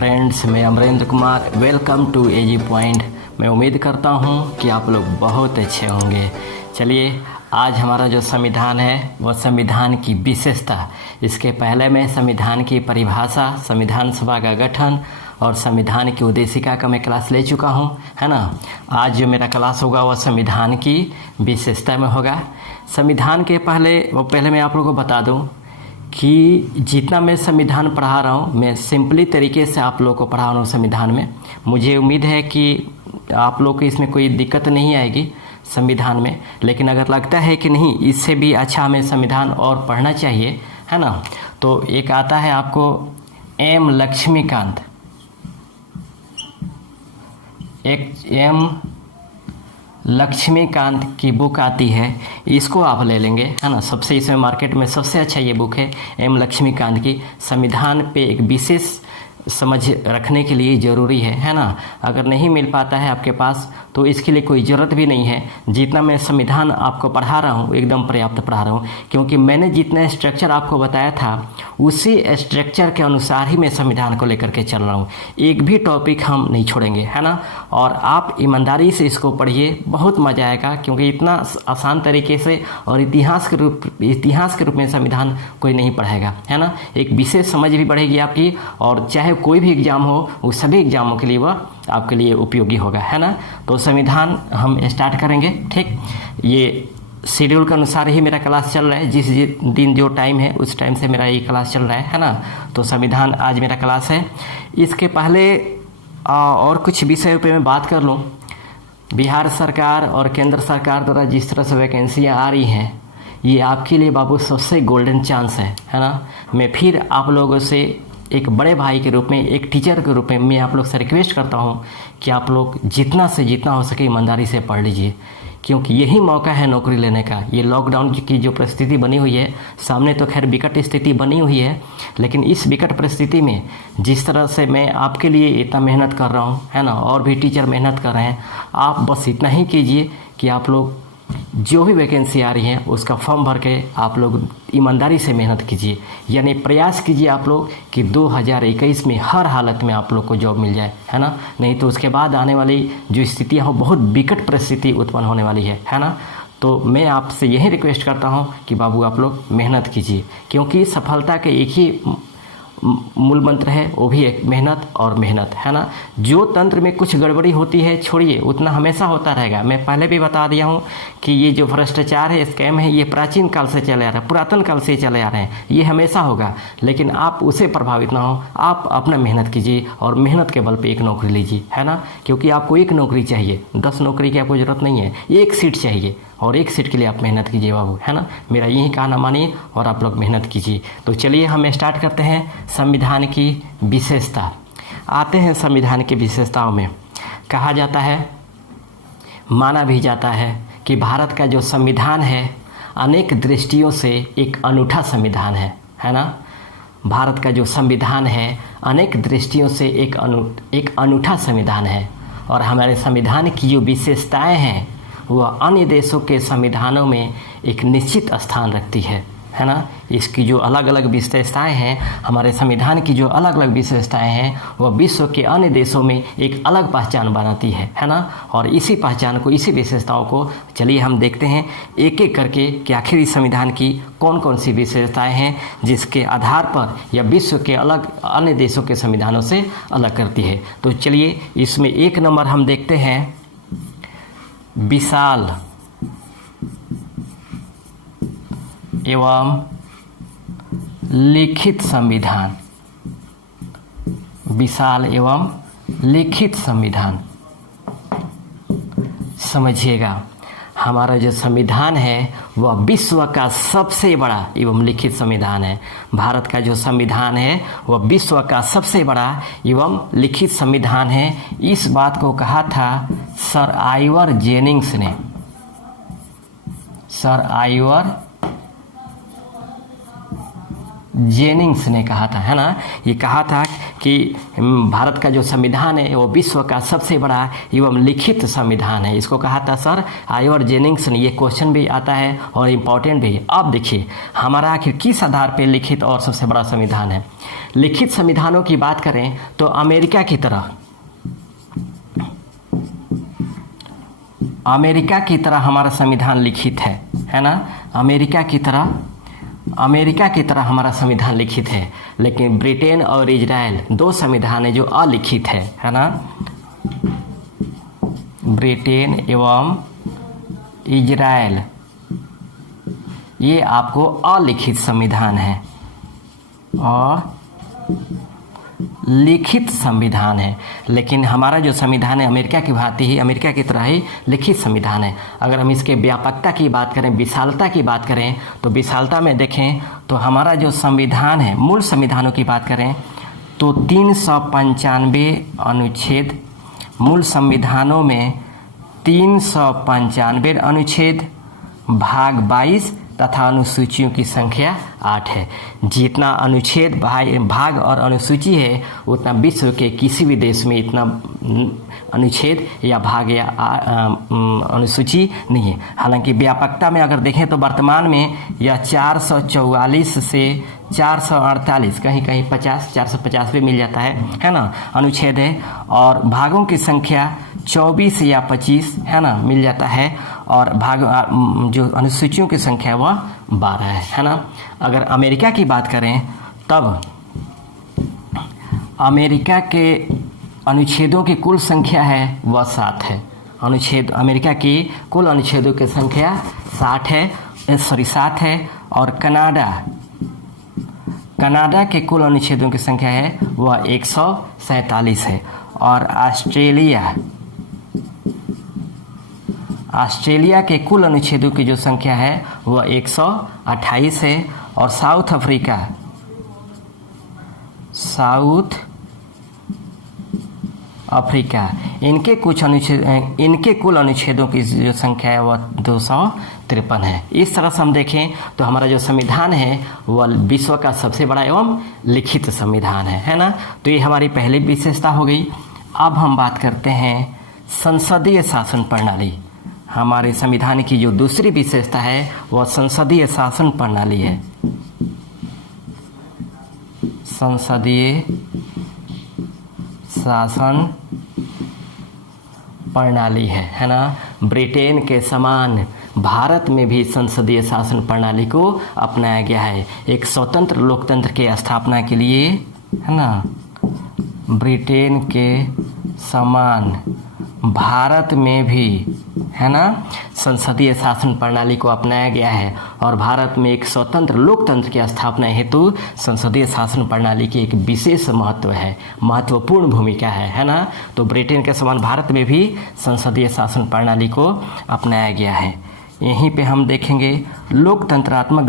Friends, मैं Amarendra Kumar. Welcome to AG point. मैं उम्मीद करता हूं कि आप लोग बहुत अच्छे होंगे। चलिए, आज हमारा जो संविधान है वह संविधान की विशेषता, इसके पहले मैं संविधान की परिभाषा, संविधान सभा का गठन और संविधान की उद्देशिका का मैं क्लास ले चुका हूं, है ना। आज जो मेरा क्लास होगा वह संविधान की विशेषता में होगा। संविधान के पहले मैं आप लोगों को बता दूं कि जितना मैं संविधान पढ़ा रहा हूँ, मैं सिंपली तरीके से आप लोगों को पढ़ा रहा हूँ संविधान में। मुझे उम्मीद है कि आप लोग को इसमें कोई दिक्कत नहीं आएगी संविधान में। लेकिन अगर लगता है कि नहीं, इससे भी अच्छा हमें संविधान और पढ़ना चाहिए, है ना, तो एक आता है आपको एम लक्ष्मीकांत, लक्ष्मीकांत की बुक आती है, इसको आप ले लेंगे, है ना। सबसे इसमें मार्केट में सबसे अच्छा ये बुक है एम लक्ष्मीकांत की। संविधान पे एक विशेष समझ रखने के लिए ज़रूरी है ना। अगर नहीं मिल पाता है आपके पास तो इसके लिए कोई ज़रूरत भी नहीं है। जितना मैं संविधान आपको पढ़ा रहा हूँ एकदम पर्याप्त पढ़ा रहा हूँ, क्योंकि मैंने जितना स्ट्रक्चर आपको बताया था उसी स्ट्रक्चर के अनुसार ही मैं संविधान को लेकर के चल रहा हूँ। एक भी टॉपिक हम नहीं छोड़ेंगे, है ना। और आप ईमानदारी से इसको पढ़िए, बहुत मज़ा आएगा, क्योंकि इतना आसान तरीके से और इतिहास के रूप में संविधान कोई नहीं पढ़ाएगा, है ना। एक विशेष समझ भी बढ़ेगी आपकी, और चाहे कोई भी एग्ज़ाम हो, उस सभी एग्ज़ामों के लिए वह आपके लिए उपयोगी होगा, है ना। तो संविधान हम स्टार्ट करेंगे, ठीक। ये शेड्यूल के अनुसार ही मेरा क्लास चल रहा है, जिस दिन जो टाइम है उस टाइम से मेरा ये क्लास चल रहा है ना। तो संविधान आज मेरा क्लास है। इसके पहले और कुछ विषयों पे मैं बात कर लूँ। बिहार सरकार और केंद्र सरकार द्वारा जिस तरह से वैकेंसियाँ आ रही हैं, ये आपके लिए बाबू सबसे गोल्डन चांस है ना। मैं फिर आप लोगों से एक बड़े भाई के रूप में, एक टीचर के रूप में मैं आप लोग से रिक्वेस्ट करता हूँ कि आप लोग जितना से जितना हो सके ईमानदारी से पढ़ लीजिए, क्योंकि यही मौका है नौकरी लेने का। ये लॉकडाउन की जो परिस्थिति बनी हुई है, सामने तो खैर विकट स्थिति बनी हुई है, लेकिन इस विकट परिस्थिति में जिस तरह से मैं आपके लिए इतना मेहनत कर रहा हूँ, है ना, और भी टीचर मेहनत कर रहे हैं, आप बस इतना ही कीजिए कि आप लोग जो भी वैकेंसी आ रही है उसका फॉर्म भर के आप लोग ईमानदारी से मेहनत कीजिए। यानी प्रयास कीजिए आप लोग कि 2021 में हर हालत में आप लोग को जॉब मिल जाए, है ना। नहीं तो उसके बाद आने वाली जो स्थितियाँ हो, बहुत विकट परिस्थिति उत्पन्न होने वाली है ना। तो मैं आपसे यही रिक्वेस्ट करता हूँ कि बाबू आप लोग मेहनत कीजिए, क्योंकि सफलता के एक ही मूल मंत्र है, वो भी एक मेहनत और मेहनत, है ना। जो तंत्र में कुछ गड़बड़ी होती है छोड़िए, उतना हमेशा होता रहेगा। मैं पहले भी बता दिया हूँ कि ये जो भ्रष्टाचार है, स्कैम है, ये प्राचीन काल से चले आ रहा है, पुरातन काल से चले आ रहे हैं, ये हमेशा होगा। लेकिन आप उसे प्रभावित ना हो, आप अपना मेहनत कीजिए और मेहनत के बल पे एक नौकरी लीजिए, है ना। क्योंकि आपको एक नौकरी चाहिए, 10 नौकरी की आपको ज़रूरत नहीं है, एक सीट चाहिए, और एक सीट के लिए आप मेहनत कीजिए बाबू, है ना। मेरा यही कहना मानिए और आप लोग मेहनत कीजिए। तो चलिए हम स्टार्ट करते हैं संविधान की विशेषता। आते हैं संविधान की विशेषताओं में। कहा जाता है, माना भी जाता है कि भारत का जो संविधान है अनेक दृष्टियों से एक अनूठा संविधान है ना। भारत का जो संविधान है अनेक दृष्टियों से एक अनूठा संविधान है, और हमारे संविधान की जो विशेषताएं हैं वह अन्य देशों के संविधानों में एक निश्चित स्थान रखती है ना। इसकी जो अलग अलग विशेषताएं हैं, हमारे संविधान की जो अलग अलग विशेषताएं हैं, वह विश्व के अन्य देशों में एक अलग पहचान बनाती है ना। और इसी पहचान को, इसी विशेषताओं को चलिए हम देखते हैं एक एक करके कि आखिर इस संविधान की कौन कौन सी विशेषताएं हैं जिसके आधार पर यह विश्व के अलग अन्य देशों के संविधानों से अलग करती है। तो चलिए इसमें एक नंबर हम देखते हैं, विशाल एवं लिखित संविधान। विशाल एवं लिखित संविधान। समझिएगा, हमारा जो संविधान है वह विश्व का सबसे बड़ा एवं लिखित संविधान है। भारत का जो संविधान है वह विश्व का सबसे बड़ा एवं लिखित संविधान है। इस बात को कहा था सर आइवर जेनिंग्स ने। सर आइवर जेनिंग्स ने कहा था, है ना। ये कहा था कि भारत का जो संविधान है वो विश्व का सबसे बड़ा एवं लिखित संविधान है। इसको कहा था सर आइवर जेनिंग्स ने। ये क्वेश्चन भी आता है और इम्पोर्टेंट भी है। अब देखिए हमारा आखिर किस आधार पर लिखित और सबसे बड़ा संविधान है। लिखित संविधानों की बात करें तो अमेरिका की तरह हमारा संविधान लिखित है ना। अमेरिका की तरह हमारा संविधान लिखित है। लेकिन ब्रिटेन और इजराइल दो संविधान है जो अलिखित है ना। ब्रिटेन एवं इजराइल ये आपको अलिखित संविधान है और लिखित संविधान है। लेकिन हमारा जो संविधान है अमेरिका की भांति ही, अमेरिका की तरह ही लिखित संविधान है। अगर हम इसके व्यापकता की बात करें, विशालता की बात करें, तो विशालता में देखें तो हमारा जो संविधान है, मूल संविधानों की बात करें तो 395 अनुच्छेद, मूल संविधानों में 395 अनुच्छेद, भाग 22 तथा अनुसूचियों की संख्या 8 है। जितना अनुच्छेद, भाग और अनुसूची है उतना विश्व के किसी भी देश में इतना अनुच्छेद या भाग या अनुसूची नहीं है। हालांकि व्यापकता में अगर देखें तो वर्तमान में यह 444 से 448, कहीं कहीं 50, 450 भी मिल जाता है ना, अनुच्छेद है। और भागों की संख्या 24 या 25 है ना, मिल जाता है। और भाग जो अनुसूचियों की संख्या वह 12 है ना। अगर अमेरिका की बात करें तब अमेरिका के अनुच्छेदों की कुल संख्या है वह 7 है। अमेरिका की कुल अनुच्छेदों की संख्या 7 है। और कनाडा के कुल अनुच्छेदों की संख्या है वह 147 है। और ऑस्ट्रेलिया के कुल अनुच्छेदों की जो संख्या है वह 128 है। और साउथ अफ्रीका इनके कुल अनुच्छेदों की जो संख्या है वह 253 है। इस तरह से हम देखें तो हमारा जो संविधान है वह विश्व का सबसे बड़ा एवं लिखित संविधान है ना। तो ये हमारी पहली विशेषता हो गई। अब हम बात करते हैं संसदीय शासन प्रणाली। हमारे संविधान की जो दूसरी विशेषता है वह संसदीय शासन प्रणाली है। संसदीय शासन प्रणाली है ना। ब्रिटेन के समान भारत में भी संसदीय शासन प्रणाली को अपनाया गया है एक स्वतंत्र लोकतंत्र के स्थापना के लिए, है ना। ब्रिटेन के समान भारत में भी, है ना, संसदीय शासन प्रणाली को अपनाया गया है। और भारत में एक स्वतंत्र लोकतंत्र की स्थापना हेतु संसदीय शासन प्रणाली की एक विशेष महत्व है, महत्वपूर्ण भूमिका है ना। तो ब्रिटेन के समान भारत में भी संसदीय शासन प्रणाली को अपनाया गया है। यहीं पे हम देखेंगे लोकतंत्रात्मक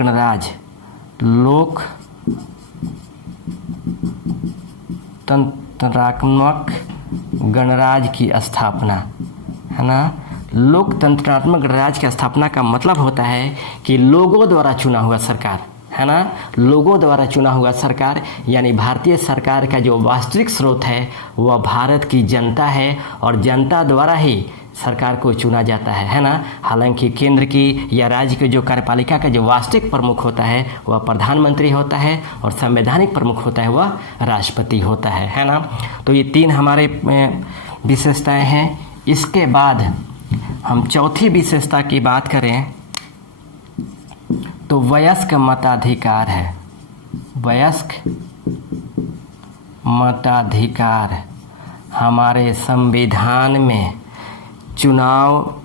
गणराज्य की स्थापना, है ना। लोकतंत्रात्मक गणराज्य की स्थापना का मतलब होता है कि लोगों द्वारा चुना हुआ सरकार, है ना। लोगों द्वारा चुना हुआ सरकार यानी भारतीय सरकार का जो वास्तविक स्रोत है वह भारत की जनता है और जनता द्वारा ही सरकार को चुना जाता है ना। हालांकि केंद्र की या राज्य के जो कार्यपालिका का जो वास्तविक प्रमुख होता है वह प्रधानमंत्री होता है और संवैधानिक प्रमुख होता है वह राष्ट्रपति होता है ना। तो ये तीन हमारे विशेषताएं हैं। इसके बाद हम चौथी विशेषता की बात करें तो वयस्क मताधिकार है। वयस्क मताधिकार हमारे संविधान में चुनाव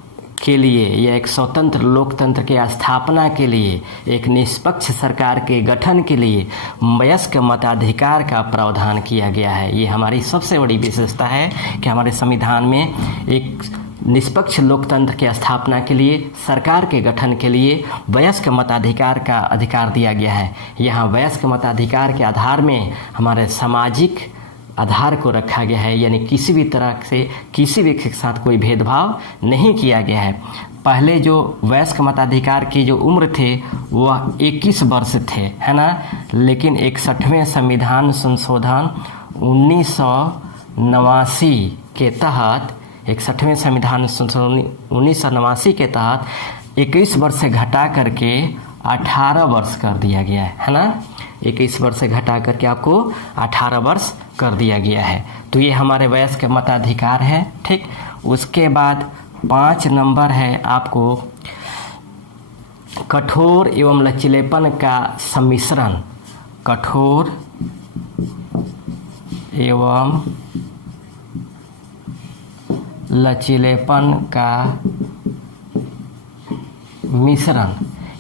के लिए या एक स्वतंत्र लोकतंत्र के स्थापना के लिए, एक निष्पक्ष सरकार के गठन के लिए वयस्क मताधिकार का प्रावधान किया गया है। ये हमारी सबसे बड़ी विशेषता है कि हमारे संविधान में एक निष्पक्ष लोकतंत्र के स्थापना के लिए, सरकार के गठन के लिए वयस्क मताधिकार का अधिकार दिया गया है। यहाँ वयस्क मताधिकार के आधार में हमारे सामाजिक आधार को रखा गया है, यानी किसी भी तरह से किसी भी के साथ कोई भेदभाव नहीं किया गया है। पहले जो वयस्क मताधिकार की जो उम्र थे वह 21 वर्ष थे, है ना। लेकिन 61वें संविधान संशोधन 1989 के तहत 61वें संविधान संशोधन 1989 के तहत 21 वर्ष से घटा करके 18 वर्ष कर दिया गया है ना। 21 वर्ष से घटा करके आपको 18 वर्ष कर दिया गया है। तो ये हमारे वयस्क मताधिकार है, ठीक। उसके बाद 5 नंबर है आपको कठोर एवं लचीलेपन का सम्मिश्रण। कठोर एवं लचीलेपन का मिश्रण।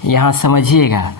यहाँ समझिएगा,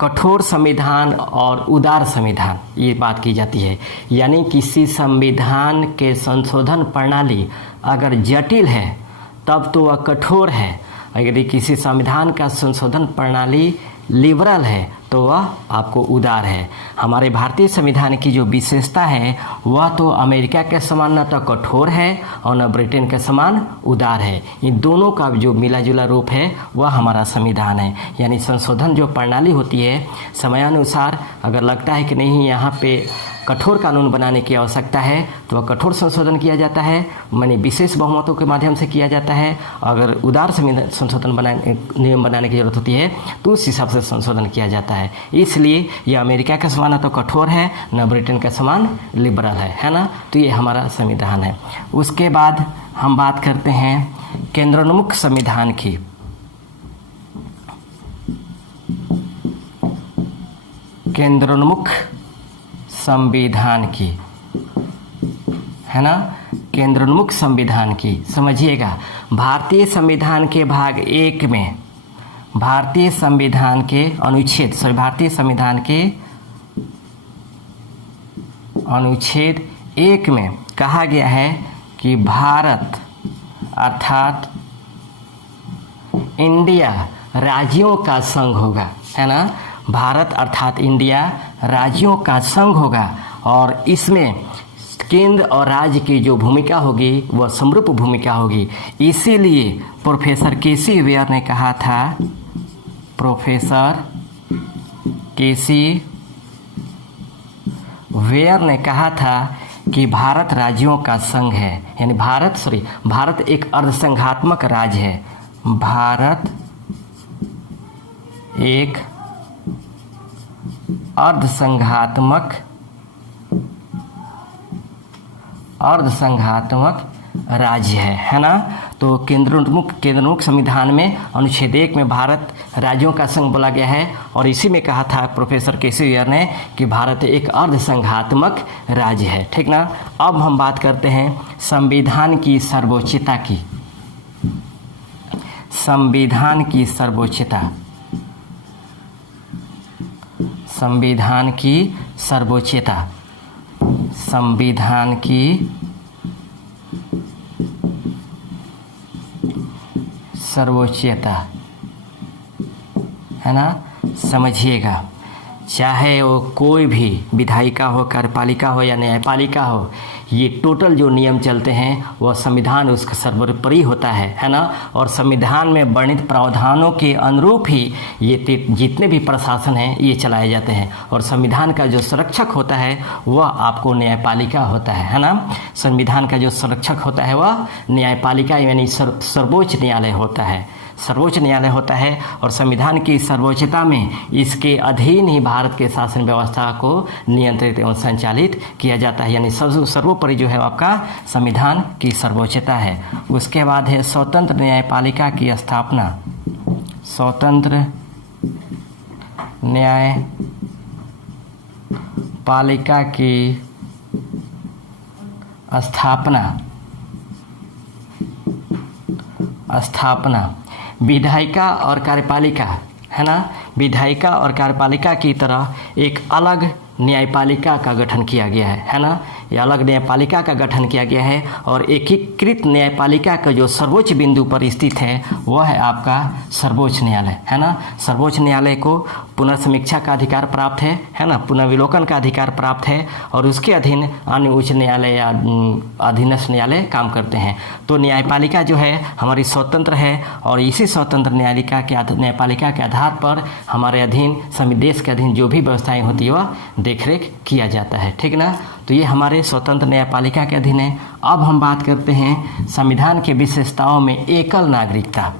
कठोर संविधान और उदार संविधान ये बात की जाती है। यानी किसी संविधान के संशोधन प्रणाली अगर जटिल है तब तो वह कठोर है, अगर किसी संविधान का संशोधन प्रणाली लिबरल है तो वह आपको उदार है। हमारे भारतीय संविधान की जो विशेषता है वह तो अमेरिका के समान न तो कठोर है और न ब्रिटेन के समान उदार है। इन दोनों का जो मिला जुला रूप है वह हमारा संविधान है। यानी संशोधन जो प्रणाली होती है समयानुसार अगर लगता है कि नहीं यहाँ पे कठोर कानून बनाने की आवश्यकता है तो वह कठोर संशोधन किया जाता है, माने विशेष बहुमतों के माध्यम से किया जाता है। अगर उदार संशोधन नियम बनाने की जरूरत होती है तो उस हिसाब से संशोधन किया जाता है। इसलिए यह अमेरिका के समान न तो कठोर है न ब्रिटेन के समान लिबरल है ना। तो ये हमारा संविधान है। उसके बाद हम बात करते हैं केंद्रोन्मुख संविधान की। केंद्रोन्मुख संविधान की, है ना। केंद्रोन्मुख संविधान की समझिएगा, भारतीय संविधान के भाग 1 में भारतीय संविधान के अनुच्छेद 1 में कहा गया है कि भारत अर्थात इंडिया राज्यों का संघ होगा, है ना। भारत अर्थात इंडिया राज्यों का संघ होगा और इसमें केंद्र और राज्य की जो भूमिका होगी वह समरूप भूमिका होगी। इसीलिए प्रोफेसर केसी वेयर ने कहा था, प्रोफेसर केसी वेयर ने कहा था कि भारत राज्यों का संघ है। यानी भारत एक अर्धसंघात्मक राज्य है। भारत एक अर्धसंघात्मक राज्य है ना। तो केंद्रोन्मुख संविधान में अनुच्छेद 1 में भारत राज्यों का संघ बोला गया है और इसी में कहा था प्रोफेसर केसी वेयर ने कि भारत एक अर्धसंघात्मक राज्य है, ठीक ना। अब हम बात करते हैं संविधान की सर्वोच्चता की। संविधान की सर्वोच्चता, संविधान की सर्वोच्चता, संविधान की सर्वोच्चता, है ना। समझिएगा, चाहे वो कोई भी विधायिका हो, कार्यपालिका हो या न्यायपालिका हो, ये टोटल जो नियम चलते हैं वह संविधान उसका सर्वोपरि होता है ना। और संविधान में वर्णित प्रावधानों के अनुरूप ही ये जितने भी प्रशासन हैं ये चलाए जाते हैं। और संविधान का जो संरक्षक होता है वह आपको न्यायपालिका होता है ना। संविधान का जो संरक्षक होता है वह न्यायपालिका यानी सर्वोच्च न्यायालय होता है, सर्वोच्च न्यायालय होता है। और संविधान की सर्वोच्चता में इसके अधीन ही भारत के शासन व्यवस्था को नियंत्रित एवं संचालित किया जाता है। यानी सर्वोपरि जो है आपका संविधान की सर्वोच्चता है। उसके बाद है स्वतंत्र न्यायपालिका की स्थापना। स्वतंत्र न्यायपालिका की स्थापना विधायिका और कार्यपालिका, है ना। विधायिका और कार्यपालिका की तरह एक अलग न्यायपालिका का गठन किया गया है ना। ये अलग न्यायपालिका का गठन किया गया है और एकीकृत न्यायपालिका का जो सर्वोच्च बिंदु पर स्थित है वह है आपका सर्वोच्च न्यायालय, है ना। सर्वोच्च न्यायालय को पुनर्समीक्षा का अधिकार प्राप्त है ना, पुनर्विलोकन का अधिकार प्राप्त है और उसके अधीन अन्य उच्च न्यायालय या अधीनस्थ न्यायालय काम करते हैं। तो न्यायपालिका जो है हमारी स्वतंत्र है और इसी स्वतंत्र न्यायपालिका के आधार पर हमारे अधीन देश के अधीन जो भी व्यवस्थाएं होती है वह देखरेख किया जाता है, ठीक ना। तो ये हमारे स्वतंत्र न्यायपालिका के अधीन है। अब हम बात करते हैं संविधान के विशेषताओं में एकल नागरिकता।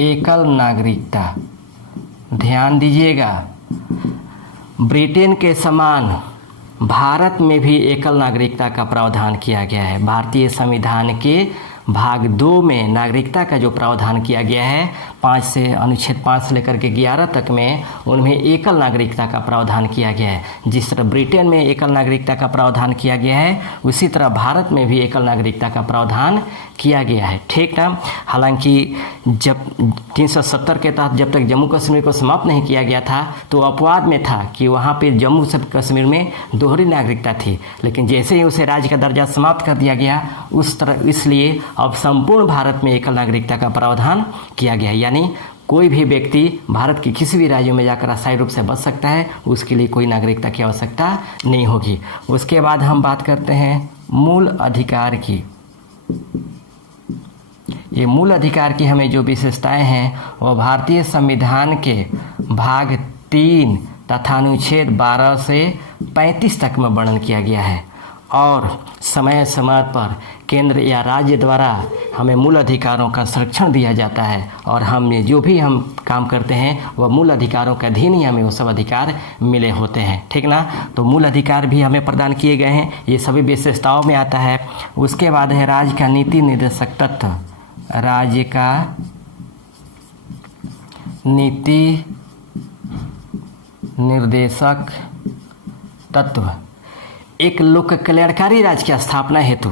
एकल नागरिकता, ध्यान दीजिएगा, ब्रिटेन के समान भारत में भी एकल नागरिकता का प्रावधान किया गया है। भारतीय संविधान के भाग 2 में नागरिकता का जो प्रावधान किया गया है अनुच्छेद 5 से लेकर के 11 तक में, उनमें एकल नागरिकता का प्रावधान किया गया है। जिस तरह ब्रिटेन में एकल नागरिकता का प्रावधान किया गया है उसी तरह भारत में भी एकल नागरिकता का प्रावधान किया गया है, ठीक ना। हालांकि जब 370 के तहत जब तक जम्मू कश्मीर को समाप्त नहीं किया गया था तो अपवाद में था कि वहाँ पे जम्मू कश्मीर में दोहरी नागरिकता थी, लेकिन जैसे ही उसे राज्य का दर्जा समाप्त कर दिया गया उस तरह इसलिए अब संपूर्ण भारत में एकल नागरिकता का प्रावधान किया गया है। यानी कोई भी व्यक्ति भारत के किसी भी राज्य में जाकर अस्थायी रूप से बस सकता है, उसके लिए कोई नागरिकता की आवश्यकता नहीं होगी। उसके बाद हम बात करते हैं मूल अधिकार की। ये मूल अधिकार की हमें जो विशेषताएं हैं वह भारतीय संविधान के भाग 3 तथा अनुच्छेद 12 से 35 तक में वर्णन किया गया है और समय समय पर केंद्र या राज्य द्वारा हमें मूल अधिकारों का संरक्षण दिया जाता है और हमने जो भी हम काम करते हैं वह मूल अधिकारों के अधीन ही हमें वो सब अधिकार मिले होते हैं, ठीक ना। तो मूल अधिकार भी हमें प्रदान किए गए हैं, ये सभी विशेषताओं में आता है। उसके बाद है राज्य का नीति निर्देशक तत्व। राज्य का नीति निर्देशक तत्व। एक लोक कल्याणकारी राज्य की स्थापना हेतु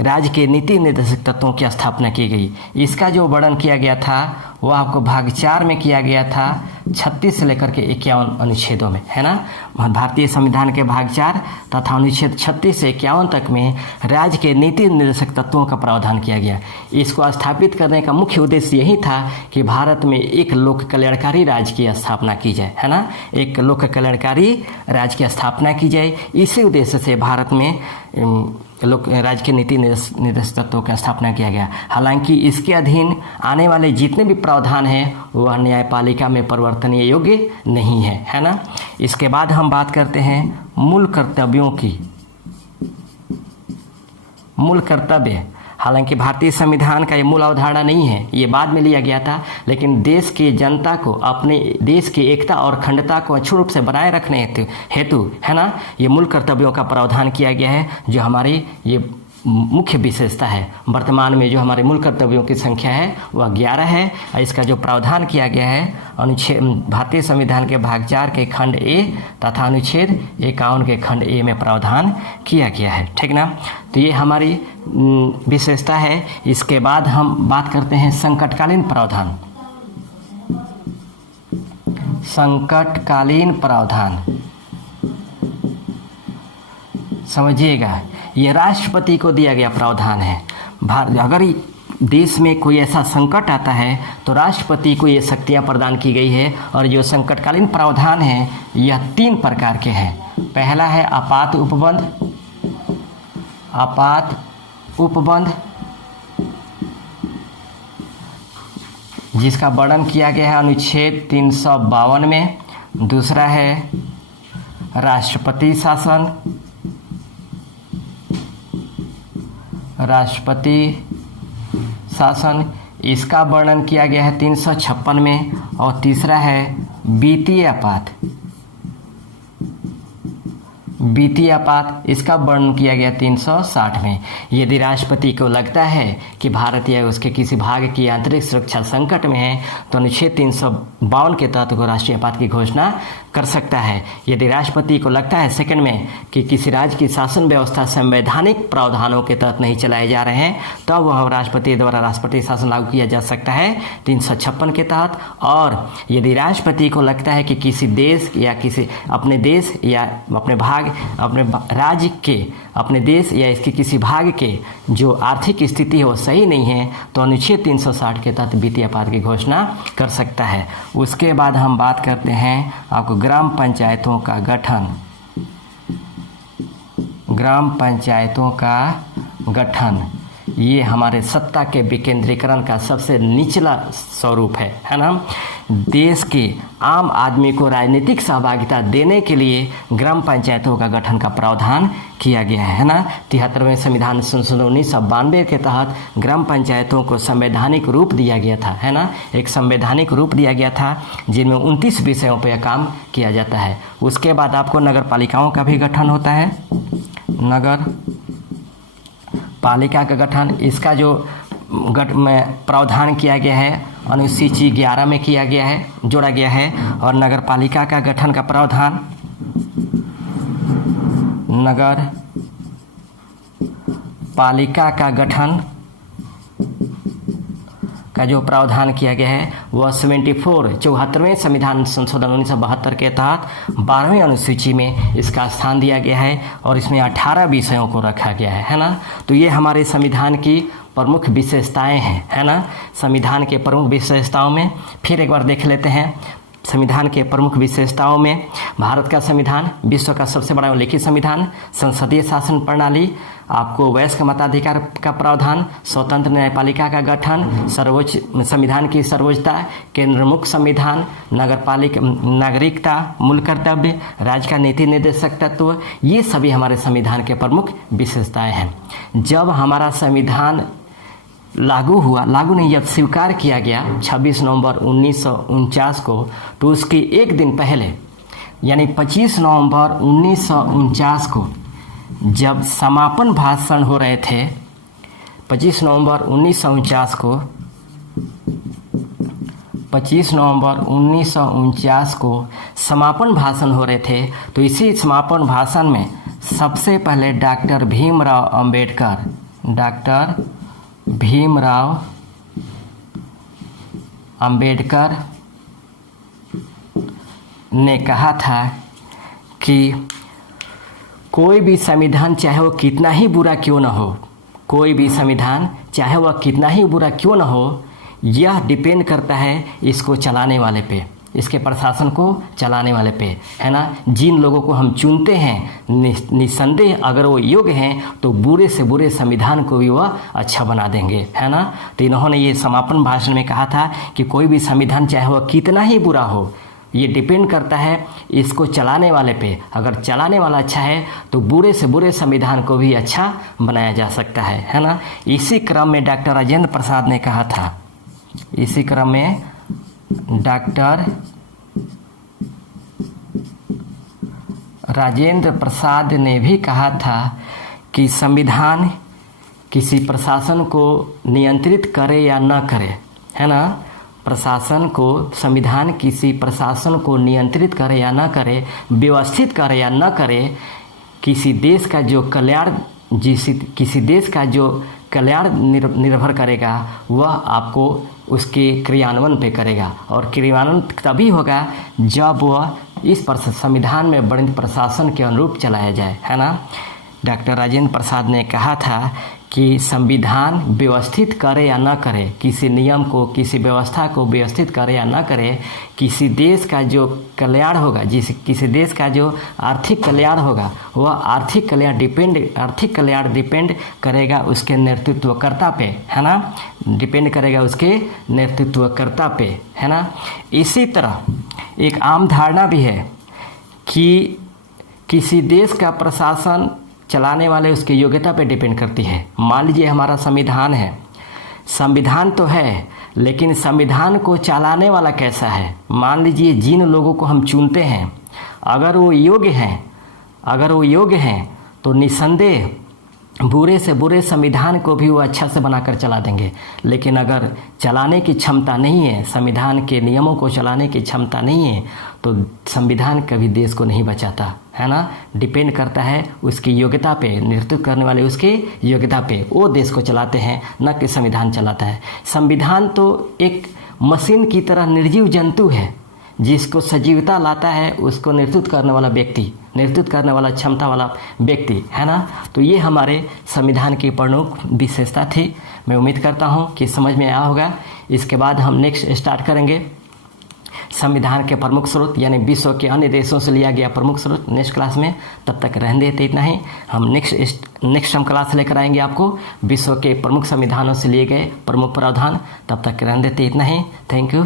राज्य के नीति निर्देशक तत्वों की स्थापना की गई। इसका जो वर्णन किया गया था वह आपको भाग 4 में किया गया था 36 से लेकर के 51 अनुच्छेदों में, है ना। भारतीय संविधान के भाग 4 तथा अनुच्छेद 36 से 51 तक में राज्य के नीति निर्देशक तत्वों का प्रावधान किया गया। इसको स्थापित करने का मुख्य उद्देश्य यही था कि भारत में एक लोक कल्याणकारी राज्य की स्थापना की जाए, है ना। एक लोक कल्याणकारी राज्य की स्थापना की जाए, इसी उद्देश्य से भारत में राज्य के नीति निर्देशक तत्वों की स्थापना किया गया। हालांकि इसके अधीन आने वाले जितने भी प्रावधान हैं वह न्यायपालिका में परिवर्तनीय योग्य नहीं है, है ना। इसके बाद हम बात करते हैं मूल कर्तव्यों की। मूल कर्तव्य, हालांकि भारतीय संविधान का ये मूल अवधारणा नहीं है, ये बाद में लिया गया था, लेकिन देश की जनता को अपने देश की एकता और अखंडता को अच्छे रूप से बनाए रखने हेतु, है ना, ये मूल कर्तव्यों का प्रावधान किया गया है, जो हमारी ये मुख्य विशेषता है। वर्तमान में जो हमारे मूल कर्तव्यों की संख्या है वह 11 है और इसका जो प्रावधान किया गया है अनुच्छेद भारतीय संविधान के भाग 4 के खंड ए तथा अनुच्छेद 51 के खंड ए में प्रावधान किया गया है, ठीक ना। तो ये हमारी विशेषता है। इसके बाद हम बात करते हैं संकटकालीन प्रावधान। संकटकालीन प्रावधान समझिएगा, ये राष्ट्रपति को दिया गया प्रावधान है। अगर देश में कोई ऐसा संकट आता है तो राष्ट्रपति को ये शक्तियाँ प्रदान की गई है और जो संकटकालीन प्रावधान है यह 3 प्रकार के हैं। पहला है आपात उपबंध। आपात उपबंध जिसका वर्णन किया गया है अनुच्छेद 352 में। दूसरा है राष्ट्रपति शासन। राष्ट्रपति शासन इसका वर्णन किया गया है 356 में। और तीसरा है वित्तीय आपात। वित्तीय आपात इसका वर्णन किया गया 360 में। यदि राष्ट्रपति को लगता है कि भारत या उसके किसी भाग की आंतरिक सुरक्षा संकट में है तो अनुच्छेद 352 के तहत को राष्ट्रीय आपात की घोषणा कर सकता है। यदि राष्ट्रपति को लगता है सेकंड में कि किसी राज्य की शासन व्यवस्था संवैधानिक प्रावधानों के तहत नहीं चलाए जा रहे हैं, तब तो वह राष्ट्रपति द्वारा राष्ट्रपति शासन लागू किया जा सकता है 356 के तहत। और यदि राष्ट्रपति को लगता है कि किसी देश या किसी अपने देश या अपने भाग अपने राज्य के अपने देश या इसके किसी भाग के जो आर्थिक स्थिति है वो सही नहीं है, तो अनुच्छेद 360 के तहत वित्तीय अपराध की घोषणा कर सकता है। उसके बाद हम बात करते हैं आपको ग्राम पंचायतों का गठन। ग्राम पंचायतों का गठन ये हमारे सत्ता के विकेंद्रीकरण का सबसे निचला स्वरूप है ना। देश के आम आदमी को राजनीतिक सहभागिता देने के लिए ग्राम पंचायतों का गठन का प्रावधान किया गया है ना। 73वें संविधान संशोधन 1992 के तहत ग्राम पंचायतों को संवैधानिक रूप दिया गया था, है ना। एक संवैधानिक रूप दिया गया था जिनमें 29 विषयों पर काम किया जाता है। उसके बाद आपको नगर पालिकाओं का भी गठन होता है। नगर पालिका का गठन, इसका जो में प्रावधान किया गया है अनुसूची 11 में किया गया है, जोड़ा गया है। और नगर पालिका का गठन का प्रावधान, नगर पालिका का गठन का जो प्रावधान किया गया है वह 74वें संविधान संशोधन 1972 के तहत 12वीं अनुसूची में इसका स्थान दिया गया है और इसमें 18 विषयों को रखा गया है ना। तो ये हमारे संविधान की प्रमुख विशेषताएं हैं, है ना। संविधान के प्रमुख विशेषताओं में फिर एक बार देख लेते हैं। संविधान के प्रमुख विशेषताओं में भारत का संविधान विश्व का सबसे बड़ा लिखित संविधान, संसदीय शासन प्रणाली, आपको वयस्क मताधिकार का प्रावधान, स्वतंत्र न्यायपालिका का गठन, सर्वोच्च संविधान की सर्वोच्चता, केंद्रमुक्त संविधान, नागरिकता, मूल कर्तव्य, राज्य का नीति निर्देशक तत्व, ये सभी हमारे संविधान के प्रमुख विशेषताएं हैं। जब हमारा संविधान लागू हुआ, लागू नहीं जब स्वीकार किया गया 26 नवंबर 1949 को, तो उसके एक दिन पहले यानी 25 नवंबर 1949 को जब समापन भाषण हो रहे थे, 25 नवंबर 1949 को 25 नवंबर 1949 को समापन भाषण हो रहे थे, तो इसी समापन भाषण में सबसे पहले डॉक्टर भीमराव अंबेडकर ने कहा था कि कोई भी संविधान चाहे वो कितना ही बुरा क्यों न हो, कोई भी संविधान चाहे वह कितना ही बुरा क्यों न हो, यह डिपेंड करता है इसको चलाने वाले पे, इसके प्रशासन को चलाने वाले पे, है ना। जिन लोगों को हम चुनते हैं निस्संदेह अगर वो योग्य हैं तो बुरे से बुरे संविधान को भी वह अच्छा बना देंगे, है ना। तो इन्होंने ये समापन भाषण में कहा था कि कोई भी संविधान चाहे वह कितना ही बुरा हो, ये डिपेंड करता है इसको चलाने वाले पे। अगर चलाने वाला अच्छा है तो बुरे से बुरे संविधान को भी अच्छा बनाया जा सकता है ना। इसी क्रम में डॉक्टर राजेंद्र प्रसाद ने कहा था, इसी क्रम में डॉक्टर राजेंद्र प्रसाद ने भी कहा था कि संविधान किसी प्रशासन को नियंत्रित करे या न करे, है ना। प्रशासन को, संविधान किसी प्रशासन को नियंत्रित करे या न करे, व्यवस्थित करे या न करे, किसी देश का जो कल्याण किसी देश का जो कल्याण निर्भर करेगा वह आपको उसके क्रियान्वयन पे करेगा। और क्रियान्वयन तभी होगा जब वह इस संविधान में वर्णित प्रशासन के अनुरूप चलाया जाए, है ना। डॉक्टर राजेंद्र प्रसाद ने कहा था कि संविधान व्यवस्थित करे या न करे, किसी नियम को, किसी व्यवस्था को व्यवस्थित करे या न करे, किसी देश का जो कल्याण होगा, किसी देश का जो आर्थिक कल्याण होगा, वह आर्थिक कल्याण डिपेंड करेगा उसके नेतृत्वकर्ता पे, है ना, डिपेंड करेगा उसके नेतृत्वकर्ता पे, है ना। इसी तरह एक आम धारणा भी है कि किसी देश का प्रशासन चलाने वाले उसकी योग्यता पे डिपेंड करती है। मान लीजिए हमारा संविधान है, संविधान तो है लेकिन संविधान को चलाने वाला कैसा है। मान लीजिए जिन लोगों को हम चुनते हैं अगर वो योग्य हैं तो निस्संदेह बुरे से बुरे संविधान को भी वो अच्छा से बनाकर चला देंगे। लेकिन अगर चलाने की क्षमता नहीं है, संविधान के नियमों को चलाने की क्षमता नहीं है, तो संविधान कभी देश को नहीं बचाता, है ना। डिपेंड करता है उसकी योग्यता पे, नेतृत्व करने वाले उसके योग्यता पे, वो देश को चलाते हैं, न कि संविधान चलाता है। संविधान तो एक मशीन की तरह निर्जीव जंतु है, जिसको सजीवता लाता है उसको नेतृत्व करने वाला व्यक्ति, नेतृत्व करने वाला क्षमता वाला व्यक्ति, है ना। तो ये हमारे संविधान की प्रमुख विशेषता थी। मैं उम्मीद करता हूँ कि समझ में आया होगा। इसके बाद हम नेक्स्ट स्टार्ट करेंगे संविधान के प्रमुख स्रोत, यानी विश्व के अन्य देशों से लिया गया प्रमुख स्रोत, नेक्स्ट क्लास में। तब तक रहने देते इतना ही। हम नेक्स्ट हम क्लास लेकर आएंगे आपको विश्व के प्रमुख संविधानों से लिए गए प्रमुख प्रावधान। तब तक रहने देते इतना ही। Thank you.